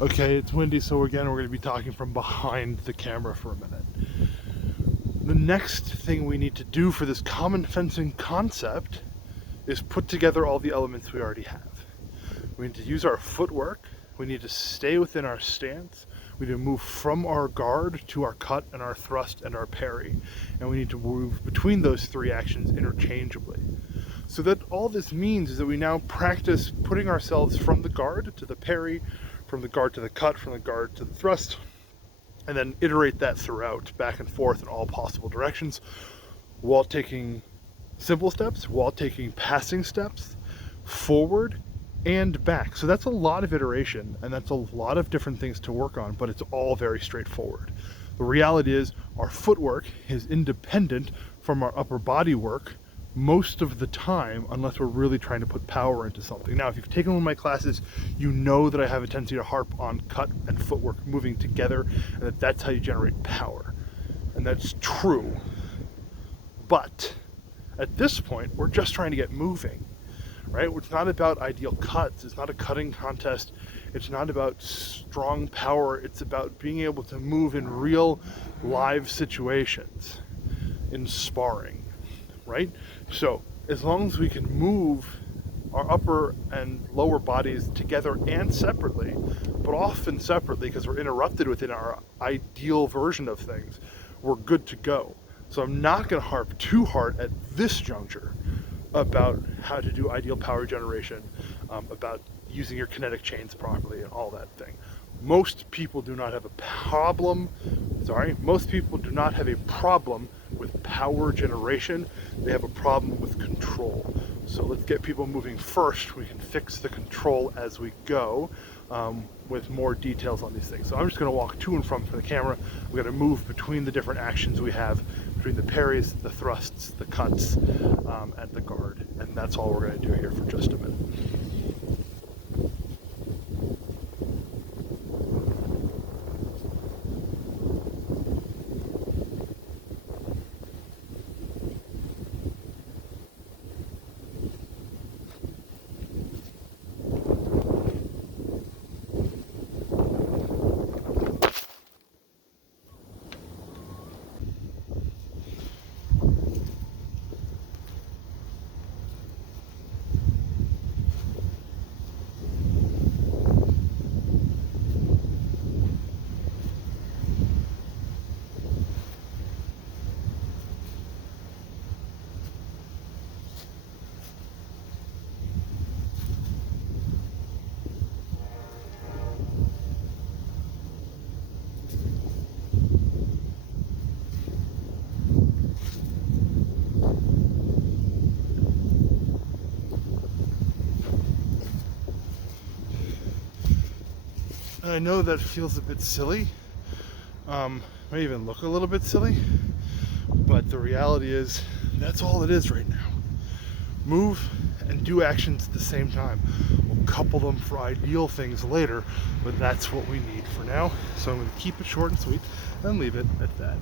Okay, it's windy, so again, we're going to be talking from behind the camera for a minute. The next thing we need to do for this common fencing concept is put together all the elements we already have. We need to use our footwork, we need to stay within our stance, we need to move from our guard to our cut and our thrust and our parry, and we need to move between those three actions interchangeably. So that all this means is that we now practice putting ourselves from the guard to the parry, from the guard to the cut, from the guard to the thrust, and then iterate that throughout, back and forth in all possible directions, while taking simple steps, while taking passing steps, forward and back. So that's a lot of iteration, and that's a lot of different things to work on, but it's all very straightforward. The reality is our footwork is independent from our upper body work most of the time, unless we're really trying to put power into something. Now, if you've taken one of my classes, you know that I have a tendency to harp on cut and footwork moving together, and that that's how you generate power. And that's true. But at this point, we're just trying to get moving, right? It's not about ideal cuts. It's not a cutting contest. It's not about strong power. It's about being able to move in real live situations in sparring, right? So as long as we can move our upper and lower bodies together and separately, but often separately because we're interrupted within our ideal version of things, we're good to go. So I'm not going to harp too hard at this juncture about how to do ideal power generation, about using your kinetic chains properly and all that thing. Most people do not have a problem with power generation. They have a problem with control. So let's get people moving first. We can fix the control as we go, with more details on these things. So I'm just going to walk to and from the camera. We're going to move between the different actions we have, between the parries, the thrusts, the cuts, and the guard. And that's all we're going to do here for just a minute. I know that feels a bit silly, may even look a little bit silly, but the reality is that's all it is right now. Move and do actions at the same time. We'll couple them for ideal things later, but that's what we need for now. So I'm going to keep it short and sweet and leave it at that.